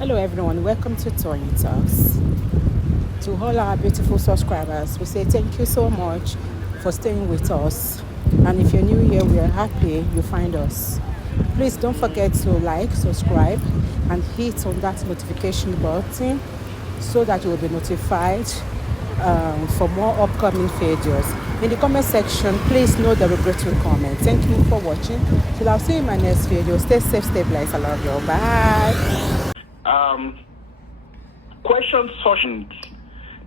Hello everyone, welcome to Tony Talks. To all our beautiful subscribers, we say thank you so much for staying with us. And if you're new here, we are happy you find us. Please don't forget to like, subscribe, and hit on that notification button so that you will be notified for more upcoming videos. In the comment section, please no derogatory comment. Thank you for watching. Till I'll see you in my next video. Stay safe, stay blessed. I love you. Bye. Questions.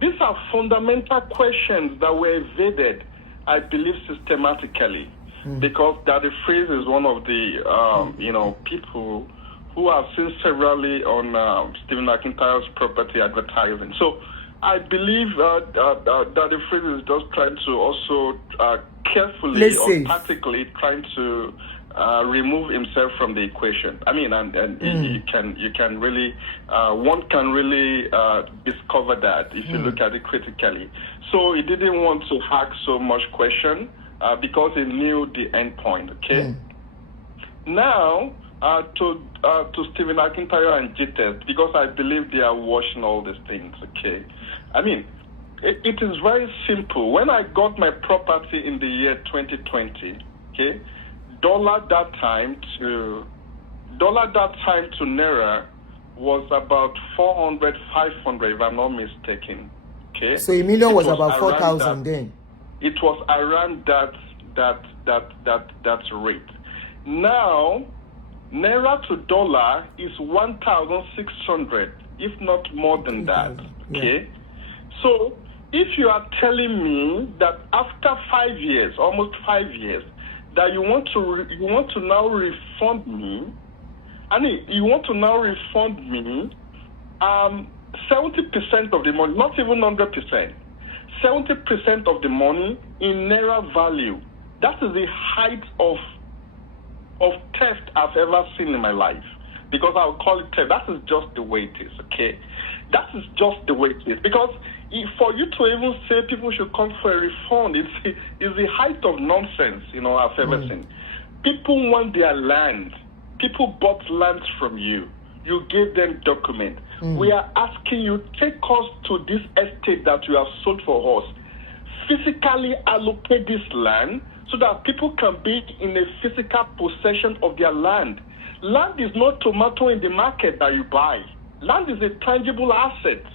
These are fundamental questions that were evaded, I believe, systematically, because Daddy Freeze is one of the people who have seen severally on Stephen McIntyre's property advertising. So I believe Daddy Freeze is just trying to also carefully or tactically trying to remove himself from the equation. I mean, and you can really one can really discover that if you look at it critically. So he didn't want to hack so much question because he knew the end point. Okay. Now to Stephen McIntyre and G-Test, because I believe they are watching all these things. Okay. I mean, it is very simple. When I got my property in the year 2020, okay. Dollar that time to Naira was about 400, 500, if I'm not mistaken. Okay. So a million was about 4,000 then. It was around that rate. Now, Naira to dollar is 1,600, if not more than that. Okay. So if you are telling me that after 5 years, almost 5 years, that you want to now refund me, you want to now refund me 70% of the money, not even 100%, 70% of the money in Naira value. That is the height of theft I've ever seen in my life, because I'll call it theft. That is just the way it is, okay? That is just the way it is, because for you to even say people should come for a refund, it's the height of nonsense, I've ever seen. People want their land. People bought lands from you. You gave them documents. We are asking you, take us to this estate that you have sold for us. Physically allocate this land so that people can be in a physical possession of their land. Land is not tomato in the market that you buy. Land is a tangible asset.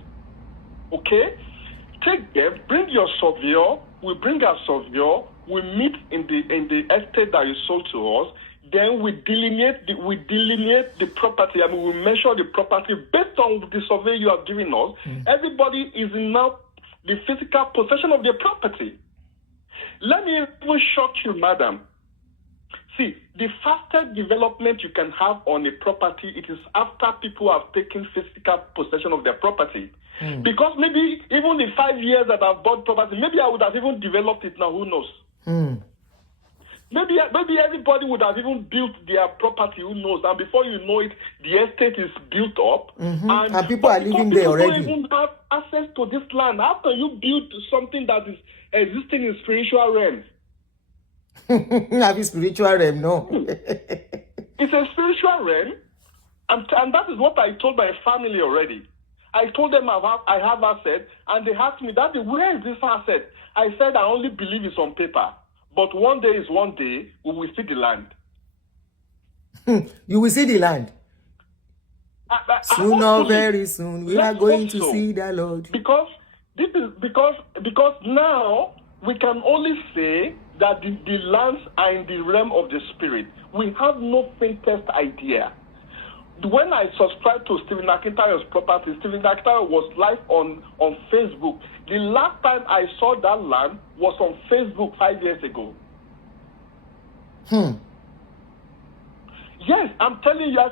Okay? Take them, bring your surveyor, we bring our surveyor, we meet in the estate that you sold to us, then we delineate the property. I mean, we measure the property based on the survey you have given us. Everybody is in now the physical possession of their property. Let me even shock you, madam. See, the fastest development you can have on a property, it is after people have taken physical possession of their property. Because maybe even in 5 years that I've bought property, maybe I would have even developed it now, who knows? Maybe everybody would have even built their property, who knows? And before you know it, the estate is built up. And people are living there already. People don't even have access to this land. How can you build something that is existing in spiritual realm? Have a spiritual realm, no. It's a spiritual realm. And that is what I told my family already. I told them I have assets, and they asked me, Daddy, where is this asset? I said, I only believe it's on paper. But one day is one day, we will see the land. You will see the land. Soon or very soon, we are going to see the Lord. Because now we can only say that the lands are in the realm of the spirit. We have no faintest idea. When I subscribed to Stephen McIntyre's property, Stephen McIntyre was live on Facebook. The last time I saw that land was on Facebook 5 years ago. Yes, I'm telling you, I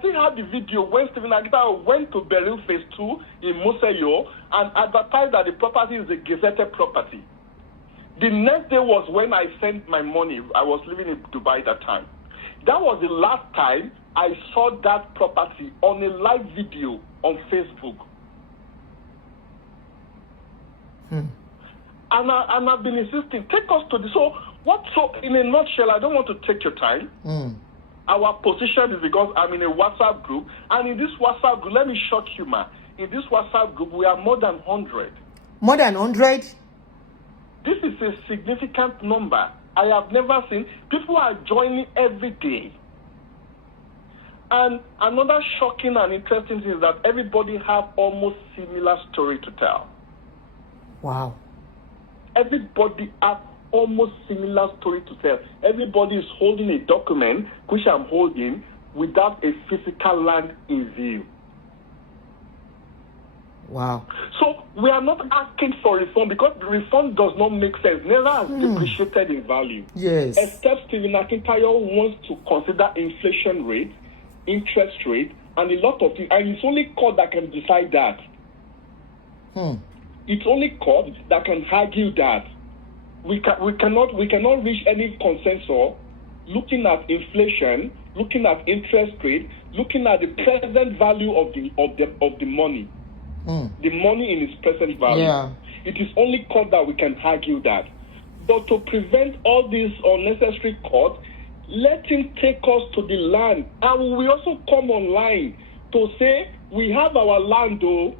still have the video when Stephen McIntyre went to Beryl Phase 2 in Moseyo and advertised that the property is a gazetted property. The next day was when I sent my money. I was living in Dubai that time. That was the last time I saw that property on a live video on Facebook. And I've been insisting, take us to this. So in a nutshell, I don't want to take your time. Our position is because I'm in a WhatsApp group, and in this WhatsApp group, let me shock you, ma. In this WhatsApp group, we are more than 100. More than 100? This is a significant number. I have never seen. People are joining every day. And another shocking and interesting thing is that everybody have almost similar story to tell. Wow. Everybody has almost similar story to tell. Everybody is holding a document, which I'm holding, without a physical land in view. Wow. So we are not asking for reform because the reform does not make sense. Neither has depreciated in value. Yes. Except Stephen Akintayo wants to consider inflation rate, interest rate, and a lot of things. And it's only court that can decide that. It's only court that can argue that. We cannot reach any consensus looking at inflation, looking at interest rate, looking at the present value of the money. The money in its present value. Yeah. It is only court that we can argue that. But to prevent all these unnecessary court, let him take us to the land. And we also come online to say we have our land, though.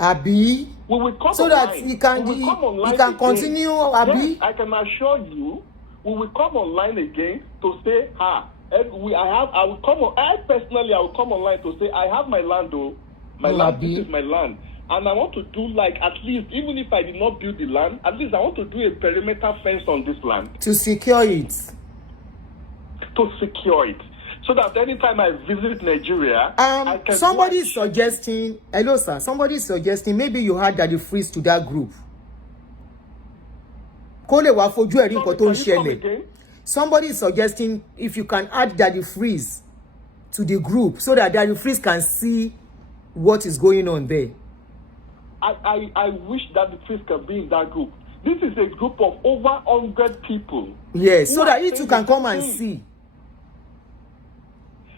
Abi. We will come so online. that he can continue, Abi. Yes, I can assure you, we will come online again to say, I will come online to say I have my land, though. My land, this is my land. And I want to do at least, even if I did not build the land, at least I want to do a perimeter fence on this land. To secure it. To secure it. So that anytime I visit Nigeria, I can somebody is suggesting, hello sir, somebody is suggesting maybe you had Daddy Freeze to that group. Somebody is suggesting if you can add Daddy Freeze to the group so that Daddy Freeze can see what is going on there. I wish that the Freeze can be in that group. This is a group of over 100 people. Yes, so that you two can come and see.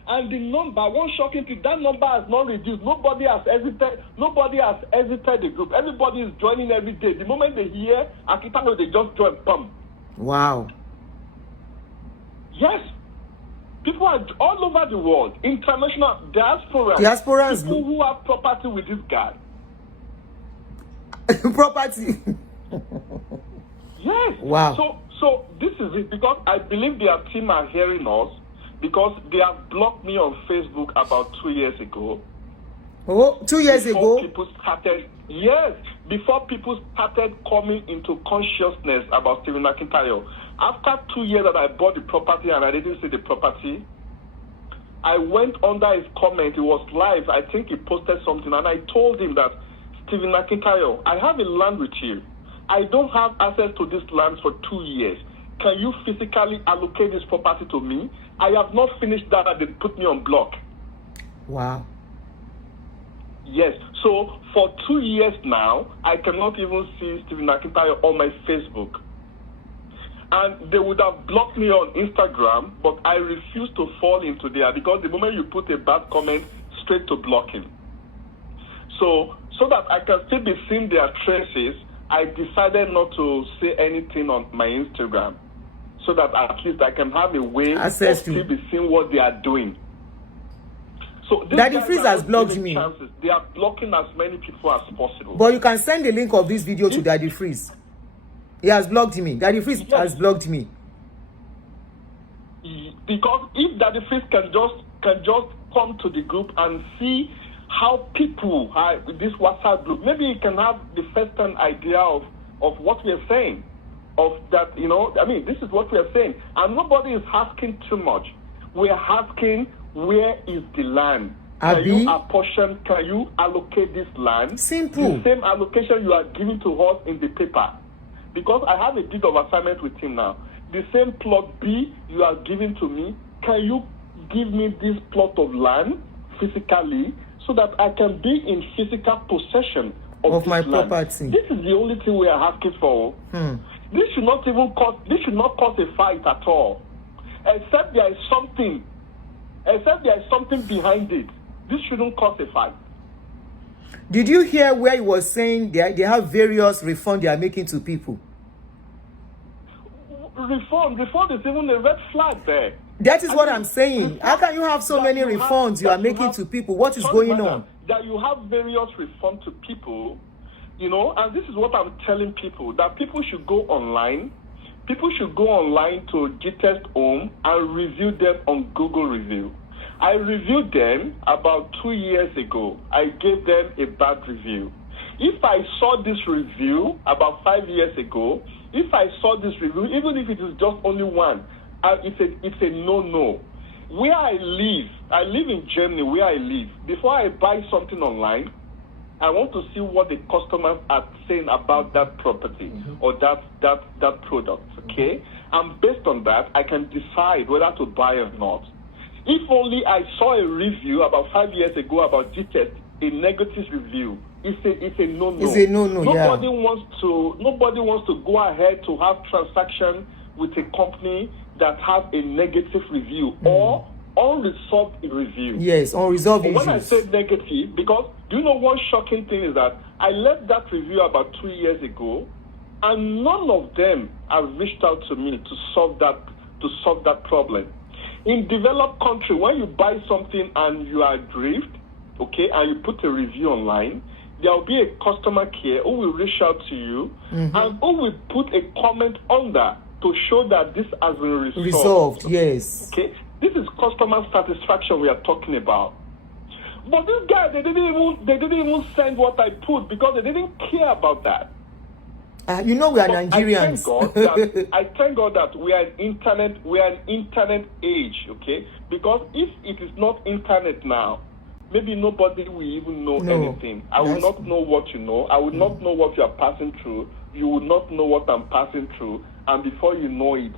And the number, one shocking thing, that number has not reduced. Nobody has exited the group. Everybody is joining every day. The moment they hear Akitayo, they just join. Pump. Wow. Yes. People are all over the world. International diasporans. People who have property with this guy. Property. Yes. Wow. So this is it, because I believe their team are hearing us, because they have blocked me on Facebook about 2 years ago. Oh, 2 years ago? Before people started coming into consciousness about Stephen Akintayo. After 2 years that I bought the property and I didn't see the property, I went under his comment. It was live. I think he posted something, and I told him that, Stephen Akintayo, I have a land with you. I don't have access to this land for 2 years. Can you physically allocate this property to me? I have not finished that, and they put me on block. Wow. Yes. So for 2 years now, I cannot even see Stephen Akintayo on my Facebook. And they would have blocked me on Instagram, but I refuse to fall into there, because the moment you put a bad comment, straight to blocking. So that I can still be seeing their traces, I decided not to say anything on my Instagram, so that at least I can have a way of still be seeing what they are doing. So Daddy Freeze has blocked me. They are blocking as many people as possible. But you can send the link of this video to Daddy Freeze. He has blocked me. Daddy Freeze has blocked me. Because if Daddy Freeze can just come to the group and see how people are in this WhatsApp group, maybe he can have the first-hand idea of what we are saying. Of that, this is what we are saying. And nobody is asking too much. We are asking, where is the land? Can you apportion, can you allocate this land? Simple. The same allocation you are giving to us in the paper. Because I have a deed of assignment with him now. The same plot B you are giving to me, can you give me this plot of land physically, so that I can be in physical possession of my land. property? This is the only thing we are asking for. This should not cause a fight at all. Except there is something behind it. This shouldn't cause a fight. Did you hear where he was saying they have various reforms they are making to people? Reform is even a red flag there. That is what I'm saying. How can you have so that many you have- refunds you that are making have- to people? What is Sorry, going madam, on? That you have various refunds to people, and this is what I'm telling people, that people should go online. People should go online to Dishonest Home and review them on Google Review. I reviewed them about 2 years ago. I gave them a bad review. If I saw this review about 5 years ago, if I saw this review, even if it is just only one, it's a no-no. Where I live in Germany, where I live. Before I buy something online, I want to see what the customers are saying about that property or that product, okay? And based on that, I can decide whether to buy or not. If only I saw a review about 5 years ago about Dishonest, a negative review, it's a no-no. It's a no-no, Nobody wants to go ahead to have transaction with a company that has a negative review or unresolved review. Yes, unresolved But issues. when I say negative, because do you know one shocking thing is that I left that review about 2 years ago, and none of them have reached out to me to solve that problem. In developed country, when you buy something and you are aggrieved, okay, and you put a review online, there will be a customer care who will reach out to you and who will put a comment under to show that this has been Resolved, yes. Okay, this is customer satisfaction we are talking about. But this guy, they didn't even send what I put because they didn't care about that. We are But Nigerians. I thank God that we are an internet age, okay? Because if it is not internet now, maybe nobody will even know anything. I will not know what you know. I will not know what you are passing through. You will not know what I'm passing through. And before you know it,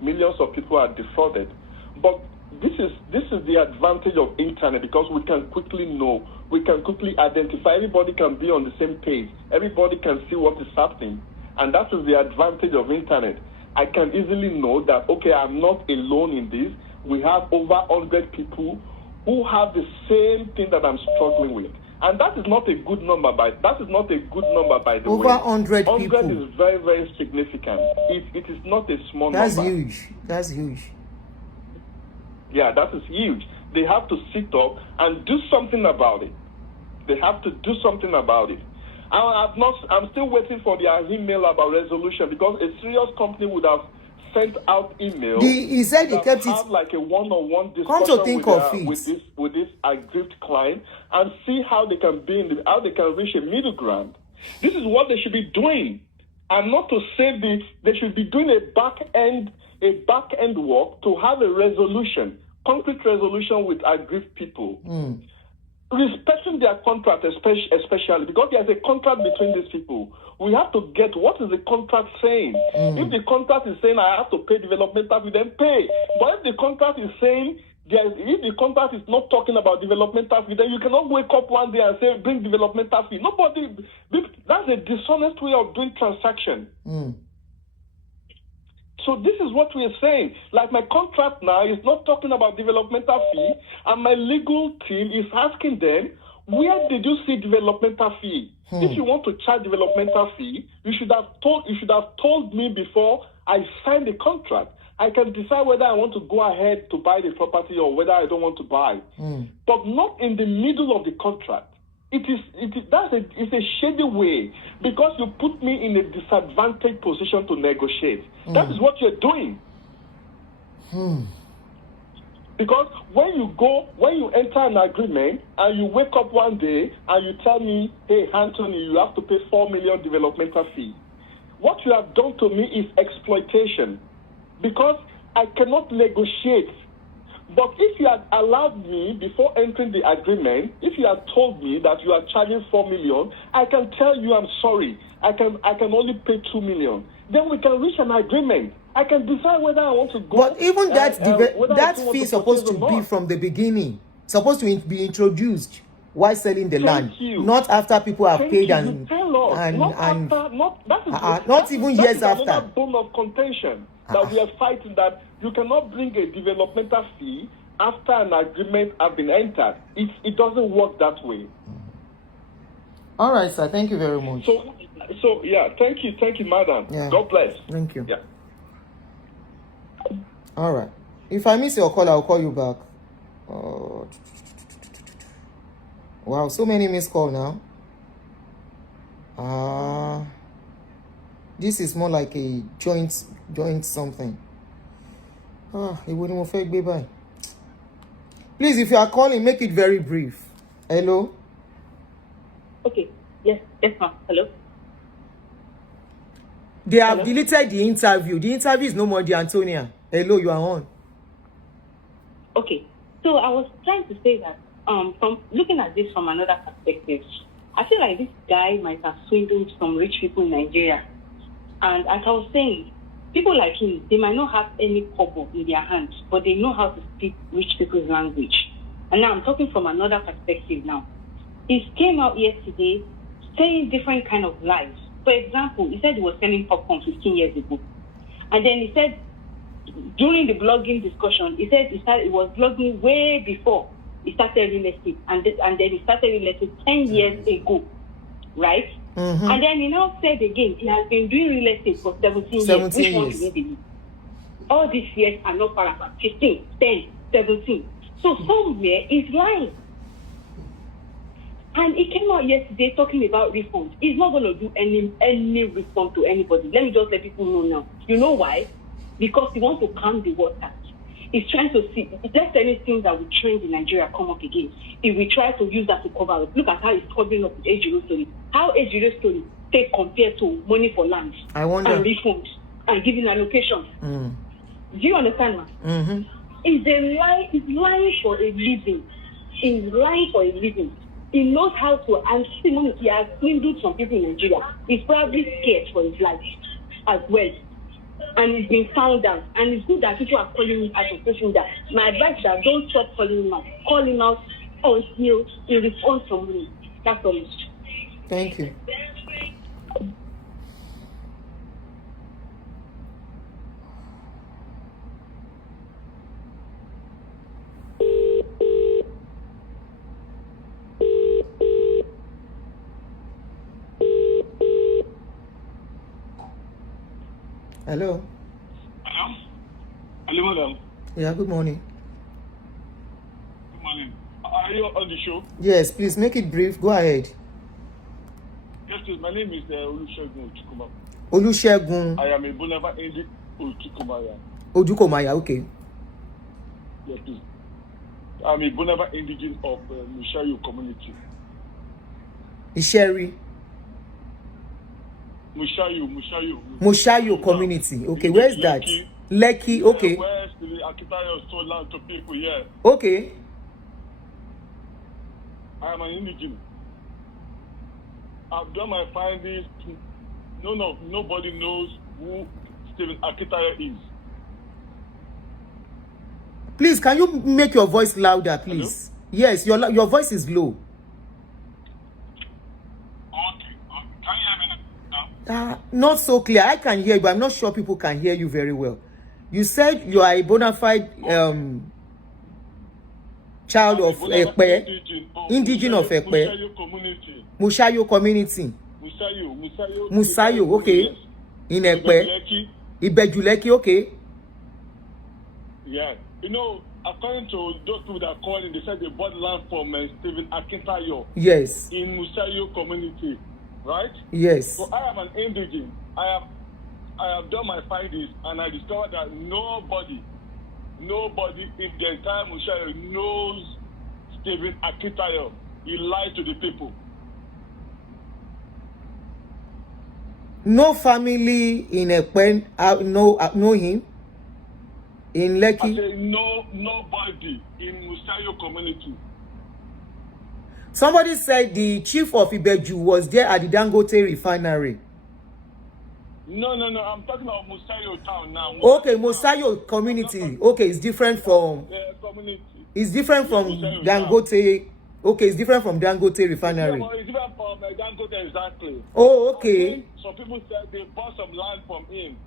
millions of people are defrauded. But this is the advantage of internet, because we can quickly know, we can quickly identify, everybody can be on the same page, everybody can see what is happening, and that is the advantage of internet. I can easily know that, okay, I'm not alone in this. We have over 100 people who have the same thing that I'm struggling with, and that is not a good number. By the Over way, 100 people. 100 is very, very significant. It is not a small That's number. huge. That's huge. Yeah, that is huge. They have to sit up and do something about it. They have to do something about it. I'm still waiting for their email about resolution, because a serious company would have sent out email. He said he that kept have it. like a one-on-one Come discussion to think of it. with this aggrieved client, and see how they can how they can reach a middle ground. This is what they should be doing, and not to say they should be doing a back end work to have a resolution, concrete resolution with aggrieved people. Respecting their contract, especially because there's a contract between these people. We have to get what is the contract saying. If the contract is saying I have to pay developmental fee, then pay. But if the contract is saying if the contract is not talking about developmental fee, then you cannot wake up one day and say bring developmental fee. That's a dishonest way of doing transaction. So this is what we are saying. Like, my contract now is not talking about developmental fee, and my legal team is asking them, where did you see developmental fee? If you want to charge developmental fee, you should have told me before I signed the contract. I can decide whether I want to go ahead to buy the property or whether I don't want to buy. But not in the middle of the contract. It's a shady way, because you put me in a disadvantaged position to negotiate. That is what you're doing. Because when you enter an agreement and you wake up one day and you tell me, hey, Anthony, you have to pay 4 million developmental fee, what you have done to me is exploitation, because I cannot negotiate. But if you had allowed me, before entering the agreement, if you had told me that you are charging 4 million, I can tell you I'm sorry. I can only pay 2 million. Then we can reach an agreement. I can decide whether I want to go. But even that fee is supposed to be not. from the beginning, supposed to be introduced while selling the land, you. not after people have paid You tell us. not even years that is after. another bone of contention that we are fighting, that you cannot bring a developmental fee after an agreement has been entered. It doesn't work that way. All right, sir. Thank you very much. So yeah, thank you, madam. Yeah. God bless. Thank you. Yeah. All right. If I miss your call, I'll call you back. Oh, wow, so many missed call now. This is more like a joint something. It wouldn't affect me by. Please, if you are calling, make it very brief. Hello? Okay. Yes, ma'am. Hello? They have deleted the interview. The interview is no more the Antonia. Hello, you are on. Okay. So I was trying to say that from looking at this from another perspective, I feel like this guy might have swindled some rich people in Nigeria. And as I was saying, people like him, they might not have any kobo in their hands, but they know how to speak rich people's language. And now I'm talking from another perspective now. He came out yesterday saying different kind of lies. For example, he said he was selling popcorn 15 years ago. And then he said, during the blogging discussion, he said he was blogging way before he started real estate. And then he started real estate 10 years ago, right? Mm-hmm. And then he now said again, he has been doing real estate for 17 years. Which one do we believe? All these years are not far apart. 15, 10, 17. So somewhere he's lying. And he came out yesterday talking about refunds. He's not going to do any refund to anybody. Let me just let people know now. You know why? Because he wants to calm the water. He's trying to see, if there's anything that will trend in Nigeria come up again, he will try to use that to cover it. Look at how he's covering up with Ejiro story. How Ejiro story take compared to money for land and refunds and giving allocations. Do you understand, man? Mm-hmm. He's lying for a living. He's lying for a living. He knows how to, and he has swindled some people in Nigeria. He's probably scared for his life as well. And he's been found out. And it's good that people are calling him out on social media. My advice is that don't stop calling him out. Call him out until he responds from me. That's all. Thank you. Hello. Hello, madam. Yeah, good morning. Good morning. Are you on the show? Yes, please make it brief. Go ahead. Yes, please. My name is Olusegun Ojukomaya. Olusegun. I am a Bonava Indi Ojukomaya. Ojukomaya, okay. Yes, please. I'm a Bonava indigene of Mushayo community. Isheri. Mushayo community. Okay, where is that? Lekki, okay. Where the Akitayo sold land to people, yeah. Okay. I am an indigene. I've done my findings. Nobody knows who Stephen Akitayo is. Please, can you make your voice louder, please? Hello? Yes, your voice is low. Not so clear. I can hear you, but I'm not sure people can hear you very well. You said you are a bona fide child of Ekpe, indigene of Ekpe, Mushayo community. Musayo, okay. Yes. In Ekpe, Ibejuleki, okay. Yeah, according to those people that are calling, they said they bought land from Stephen Akintayo. Yes. In Musayo community. Right? Yes. So I am an indigene. I have done my findings and I discovered that nobody in the entire Mushayo knows Stephen Akitayo. He lied to the people. No family in Ekpen know him in Lekki. I say nobody in Mushayo community. Somebody said the chief of Ibeju was there at the Dangote refinery. No. I'm talking about Musayo town now. Okay, Musayo community. Okay, it's different from. Community. It's different from Dangote. Town. Okay, it's different from Dangote refinery. Yeah, it's different from Dangote exactly. Oh, okay. Some people said they bought some land from him.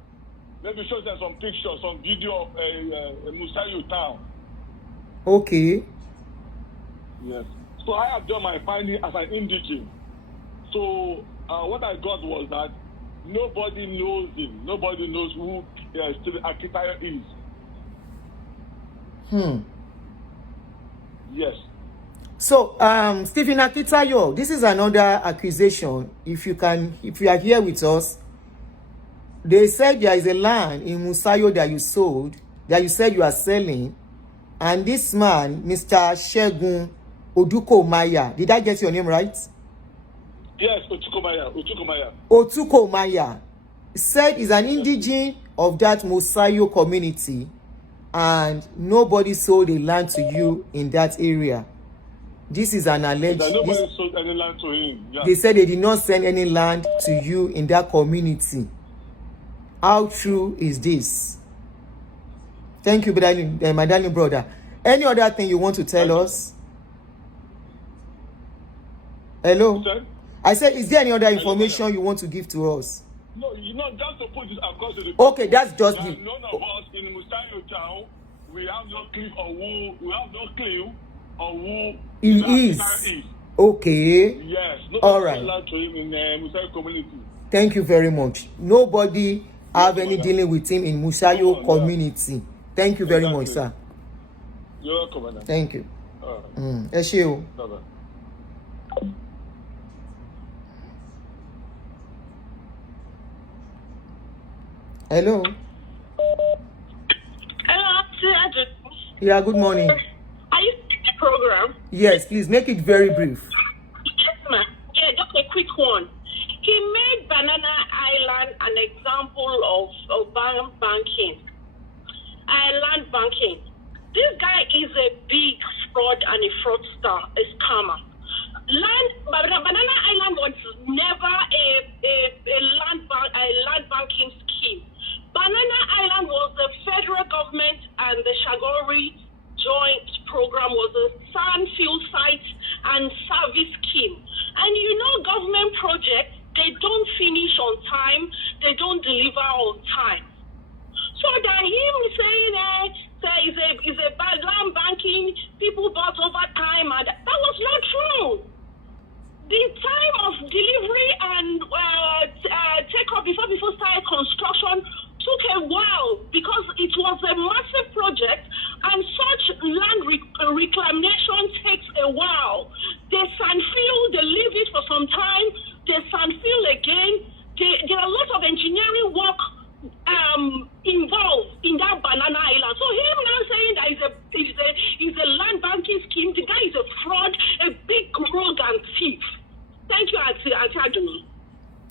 Maybe show them some pictures, some video of Musayo town. Okay. Yes. So I have done my finding as an indigene. So what I got was that nobody knows him. Nobody knows who Stephen Akitayo is. Yes. So, Stephen Akitayo, this is another accusation. If you are here with us, they said there is a land in Musayo that you sold, that you said you are selling, and this man, Mr. Shegun Odukomaya, did I get your name right? Yes, Otukomaya. Otukomaya said is an indigene of that Musayo community, and nobody sold a land to you in that area. This is an alleged. Nobody sold any land to him. Yeah. They said they did not send any land to you in that community. How true is this? Thank you, my darling brother. Any other thing you want to tell us? Hello? Sir? I said, is there any other information you want to give to us? No, just to put this across to the Okay, that's just the. None of us in Musayo town, we have no clue on who He is. Okay. Yes. All right. Land to him in Musayo community. Thank you very much. Nobody have any dealing with him in Musayo community. Thank you very much, sir. You're welcome, madam. Thank you. All right. Ẹ ṣé o. Bye-bye. Hello. Hello, Yeah, good morning. are you seeing the program? Yes, please make it very brief. Yes, ma'am. Yeah, just a quick one. He made Banana Island an example of banking, land banking. This guy is a big fraud and a fraudster, a scammer. Banana Island was never a land banking scheme. Banana Island was the federal government and the Shagori joint program was a sand fuel site and service scheme. And you know, government projects, they don't finish on time, they don't deliver on time. So that him saying is a bad land banking, people bought over time, and that was not true. The time of delivery and take-off before started construction took a while because it was a massive project and such land reclamation takes a while. They sandfill, they leave it for some time, they sandfill again. There are a lot of engineering work involved in that Banana Island. So him now saying that is a land banking scheme, the guy is a fraud, a big rogue and thief. Thank you, Auntie Adumi.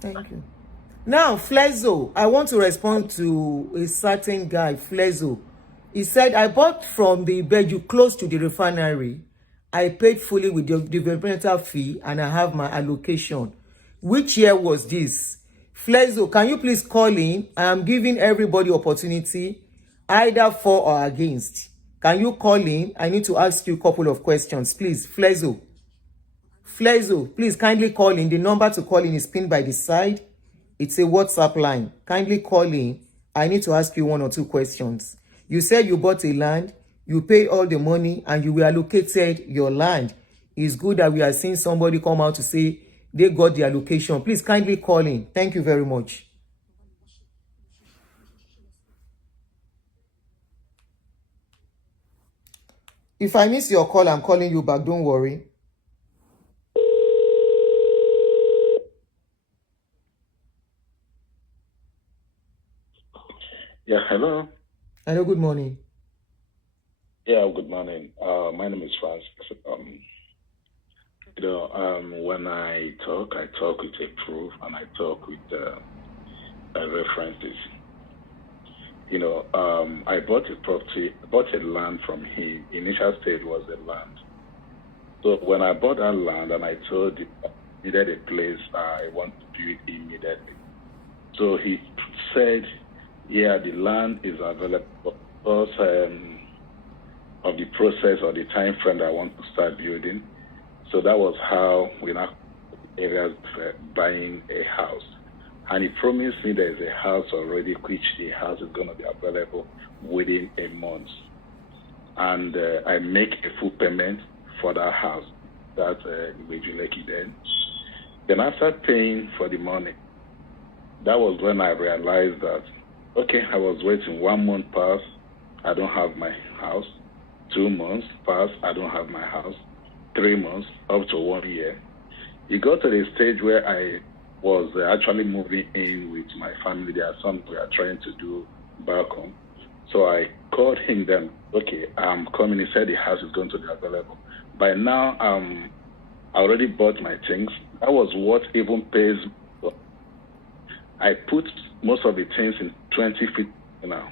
Thank you. Now, Flezo, I want to respond to a certain guy, Flezo. He said, I bought from the Beju close to the refinery. I paid fully with the developmental fee and I have my allocation. Which year was this? Flezo, can you please call in? I am giving everybody opportunity, either for or against. Can you call in? I need to ask you a couple of questions. Please, Flezo. Flezo, please kindly call in. The number to call in is pinned by the side. It's a WhatsApp line. Kindly call in. I need to ask you one or two questions. You said you bought a land, you pay all the money, and you allocated your land. It's good that we are seeing somebody come out to say they got the allocation. Please kindly call in. Thank you very much. If I miss your call, I'm calling you back. Don't worry. Yeah, hello. Hello, good morning. Yeah, good morning. My name is Francis. When I talk with a proof and I talk with references. I bought a land from him. Initial stage was a land. So when I bought that land and I told him I needed a place I want to build immediately. So he said, yeah, the land is available because of the process or the time frame that I want to start building. So that was how we now areas buying a house. And he promised me there's a house already, which the house is going to be available within a month. And I make a full payment for that house, that Wejuleki then. Then I started paying for the money. That was when I realized that, okay, I was waiting 1 month past, I don't have my house. 2 months passed, I don't have my house. 3 months, up to 1 year. It got to the stage where I was actually moving in with my family. There are some we are trying to do back home. So I called him then, okay, I'm coming. He said the house is going to be available. By now, I already bought my things. That was what even pays. I put most of the things in 20 feet now.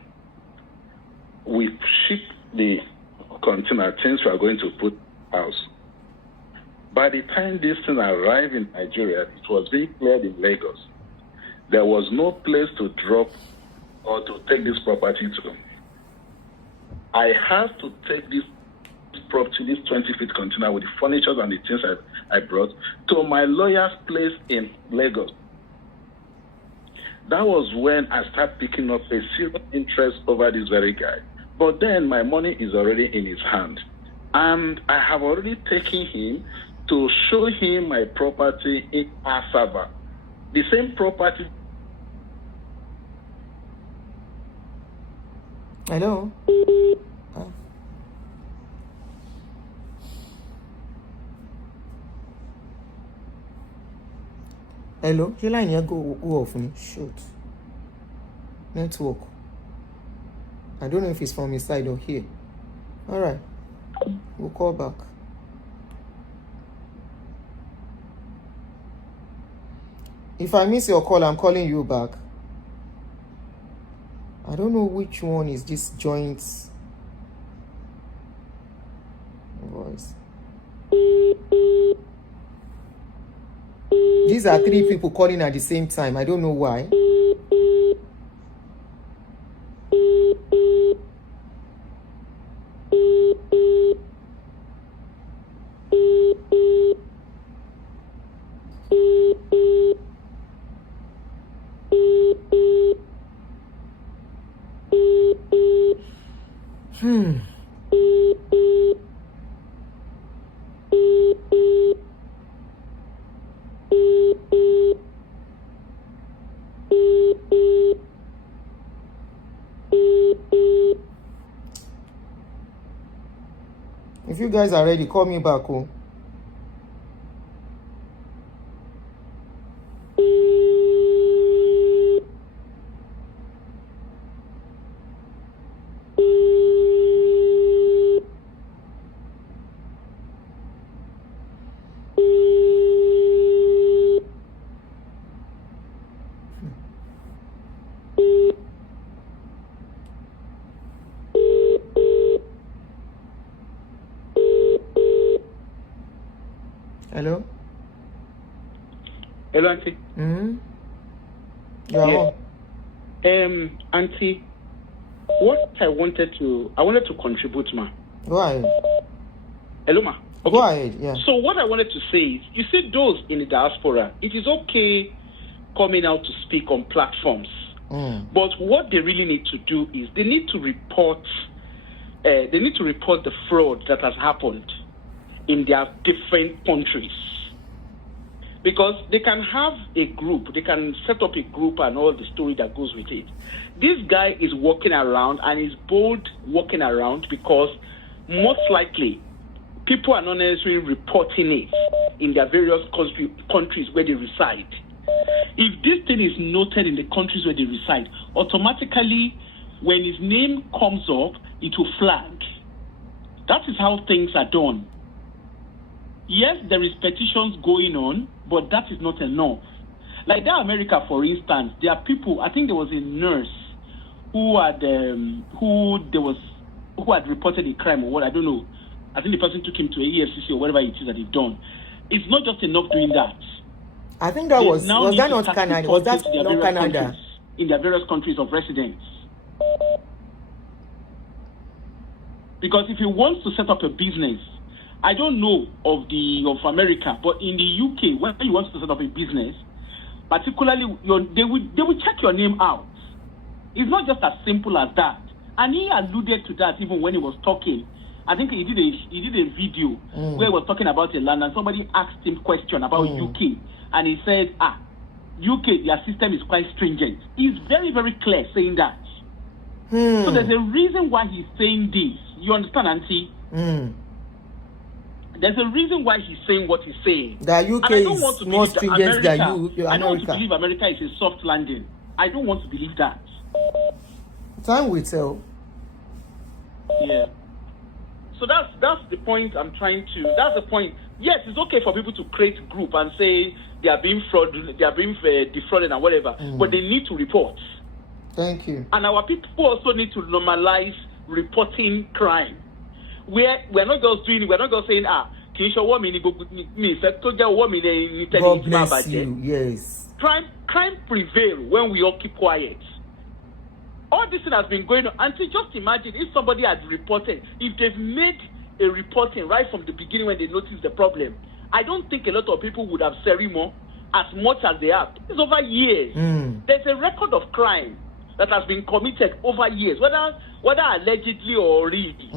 We shipped the container things we are going to put house. By the time this thing arrived in Nigeria, it was being cleared in Lagos. There was no place to drop or to take this property to. I have to take this property, this 20-feet container with the furniture and the things I brought to my lawyer's place in Lagos. That was when I started picking up a serious interest over this very guy. But then my money is already in his hand. And I have already taken him to show him my property in Asaba. The same property. Hello? Hello? Ṣé line yẹn go off ni? Shoot. Network. I don't know if it's from his side or here. All right. We'll call back. If I miss your call, I'm calling you back. I don't know which one is this joint voice. These are 3 people calling at the same time. I don't know why. If you guys are ready, call me back. Oh. Hello? Hello, Auntie. Mm-hmm. Yeah. Auntie, what I wanted to contribute, ma. Go ahead. Hello, ma. Okay. Go ahead, yeah. So what I wanted to say is, you see those in the diaspora, it is okay coming out to speak on platforms. But what they really need to do is they need to report the fraud that has happened in their different countries. Because they can have a group, they can set up a group and all the story that goes with it. This guy is walking around and is bold walking around because most likely people are not necessarily reporting it in their various countries where they reside. If this thing is noted in the countries where they reside, automatically when his name comes up, it will flag. That is how things are done. Yes, there is petitions going on, but that is not enough. Like that America, for instance, there are people, I think there was a nurse who had reported a crime or what, I don't know. I think the person took him to a EFCC or whatever it is that they've done. It's not just enough doing that. I think that was that not Canada? Was that not Canada? In their various countries of residence. Because if he wants to set up a business, I don't know of America, but in the UK, when you want to set up a business, particularly they will check your name out. It's not just as simple as that. And he alluded to that even when he was talking. I think he did a video where he was talking about a land and somebody asked him a question about UK, and he said, UK, their system is quite stringent. He's very, very clear saying that. So there's a reason why he's saying this. You understand, Auntie? There's a reason why he's saying what he's saying. The UK is more stringent than America. I don't want to believe America is a soft landing. I don't want to believe that. Time will tell. Yeah. So that's the point I'm trying to. That's the point. Yes, it's okay for people to create a group and say they are being fraudulent, they are being defrauded and whatever, but they need to report. Thank you. And our people also need to normalize reporting crime. We're not just doing it. We're not just saying God bless you. Yes. Crime prevail when we all keep quiet. All this thing has been going on. Until just imagine if somebody had reported, if they've made a reporting right from the beginning when they noticed the problem. I don't think a lot of people would have ceremony as much as they have. It's over years. There's a record of crime that has been committed over years, whether allegedly or really.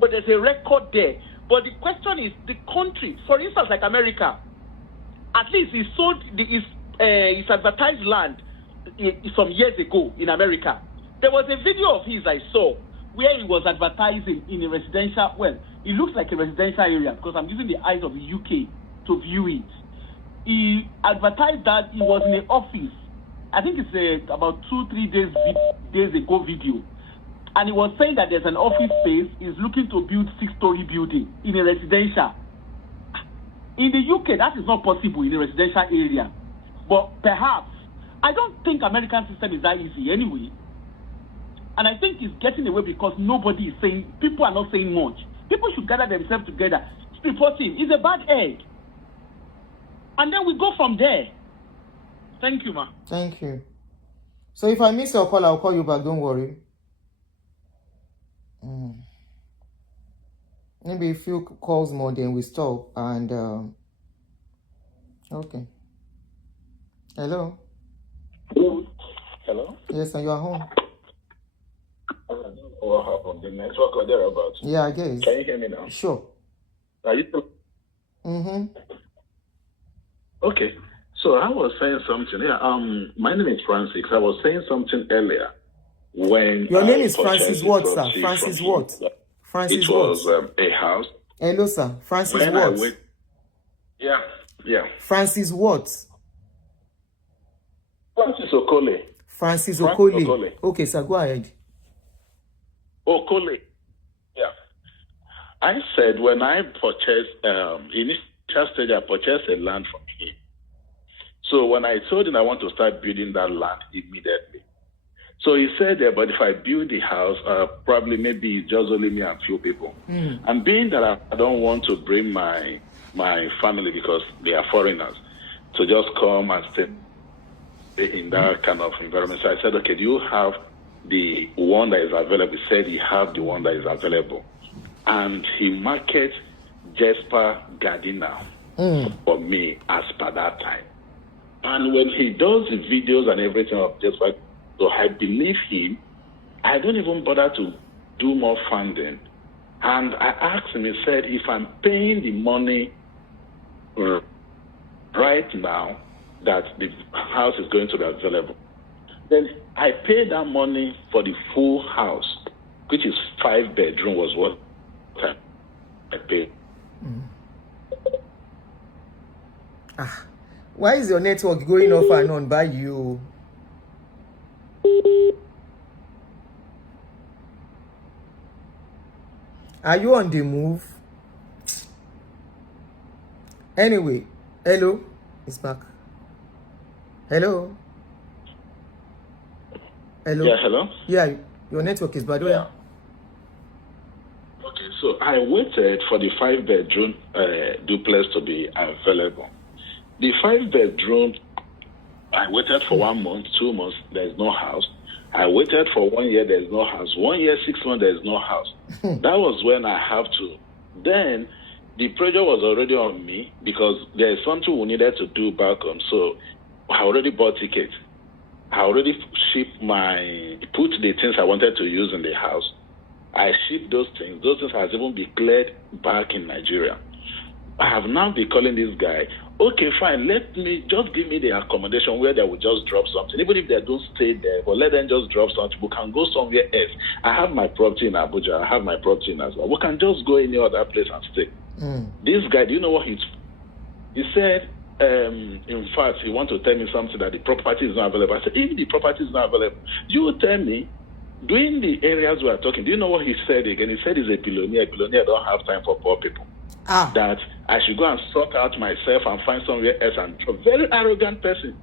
But there's a record there. But the question is, the country, for instance, like America, at least he sold his advertised land some years ago in America. There was a video of his I saw where he was advertising in a residential, well, it looks like a residential area because I'm using the eyes of the UK to view it. He advertised that he was in an office. I think it's about 2-3 days ago video. And he was saying that there's an office space, he's looking to build 6-story building in a residential. In the UK, that is not possible in a residential area. But perhaps, I don't think American system is that easy anyway. And I think it's getting away because nobody is saying, people are not saying much. People should gather themselves together. Report him. He's a bad egg. And then we go from there. Thank you, ma. Thank you. So if I miss your call, I'll call you back. Don't worry. Maybe a few calls more, then we stop. And, okay. Hello? Hello? Yes, and you are home. I don't know what happened. The network or thereabouts. Yeah, I guess. Can you hear me now? Sure. Are you still? Okay. So I was saying something. Yeah. My name is Francis. I was saying something earlier when your name is Francis what, sir? Francis what? Francis it was a house. Hello, sir. Francis when what? Yeah. Francis what? Francis Okole. Francis Okole. Okay, sir. Go ahead. Okole. Yeah. I said when I purchased, initial stage, I purchased a land from him. So when I told him I want to start building that land immediately. So he said, but if I build the house, probably maybe just only me and few people. And being that I don't want to bring my family because they are foreigners to just come and stay in that kind of environment. So I said, okay, do you have the one that is available? He said he have the one that is available. And he markets Jesper Gardiner for me as per that time. And when he does the videos and everything of Jesper, so I believe him. I don't even bother to do more funding. And I asked him, he said, if I'm paying the money right now that the house is going to be available, then I pay that money for the full house, which is 5 bedroom was what I paid. Why is your network going off and on by you? Are you on the move? Anyway, hello, it's back. Hello. Hello. Yeah, hello. Yeah, your network is bad. Yeah. Okay, so I waited for the 5 bedroom duplex to be available. The 5 bedroom, I waited for 1 month, 2 months. There's no house. I waited for 1 year, there's no house. 1 year, 6 months, there's no house. That was when I have to. Then the pressure was already on me because there's something we needed to do back home. So I already bought tickets. I already put the things I wanted to use in the house. I shipped those things. Those things has even been cleared back in Nigeria. I have now been calling this guy. Okay, fine. Let me just give me the accommodation where they will just drop something. Even if they don't stay there, but let them just drop something. We can go somewhere else. I have my property in Abuja. I have my property in Aswa. We can just go any other place and stay. This guy, do you know what he said? In fact, he want to tell me something that the property is not available. I said, if the property is not available, you tell me. During the areas we are talking, do you know what he said again? He said he's a billionaire. Billionaire don't have time for poor people. That I should go and sort out myself and find somewhere else. And a very arrogant person.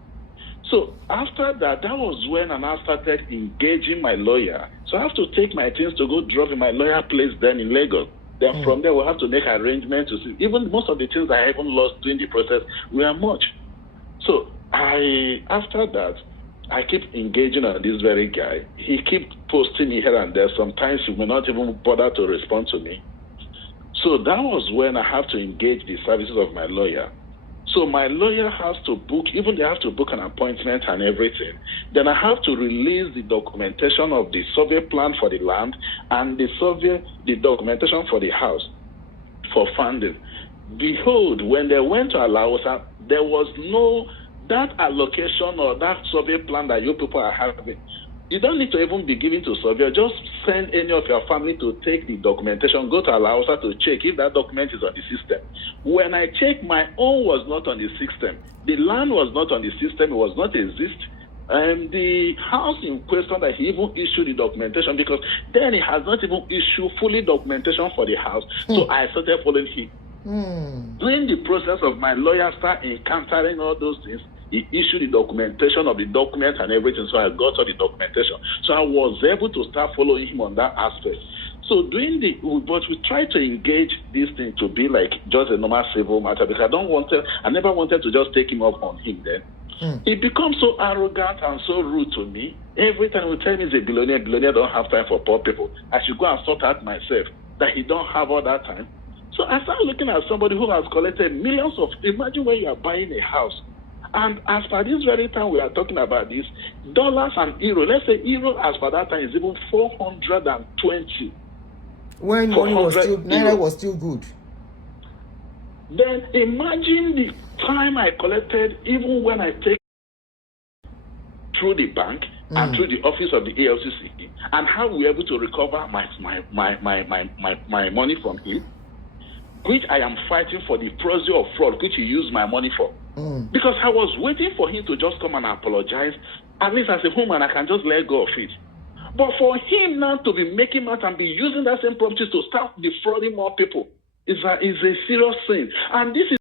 So after that, that was when I now started engaging my lawyer. So I have to take my things to go drop in my lawyer place then in Lagos. Then from there, we'll have to make arrangements to see. Even most of the things I haven't lost during the process were much. So after that, I keep engaging on this very guy. He keeps posting here and there. Sometimes he may not even bother to respond to me. So that was when I have to engage the services of my lawyer. So my lawyer has to book, even they have to book an appointment and everything. Then I have to release the documentation of the survey plan for the land and the documentation for the house for funding. Behold, when they went to Alausa, there was no, that allocation or that survey plan that you people are having. You don't need to even be giving to surveyor. Just send any of your family to take the documentation, go to Alausa to check if that document is on the system. When I checked, my own was not on the system. The land was not on the system. It was not exist. And the house in question that he even issued the documentation, because then he has not even issued fully documentation for the house. So I started following him. During the process of my lawyer start encountering all those things, he issued the documentation of the document and everything, so I got all the documentation. So I was able to start following him on that aspect. So but we try to engage this thing to be like just a normal civil matter, because I never wanted to just take him up on him then. He becomes so arrogant and so rude to me. Every time he tell me he's a billionaire don't have time for poor people. I should go and sort out myself, that he don't have all that time. So I started looking at somebody who has collected millions of, imagine when you are buying a house. And as per this very time we are talking about this, dollars and euro, let's say euro as per that time is even 420. When money was still, Naira was still good. Then imagine the time I collected, even when I take through the bank and through the office of the ALCC, and how we were able to recover my money from him, which I am fighting for the procedure of fraud, which he used my money for. Because I was waiting for him to just come and apologize. At least as a woman, I can just let go of it. But for him now to be making matters and be using that same property to start defrauding more people is a serious sin. And this is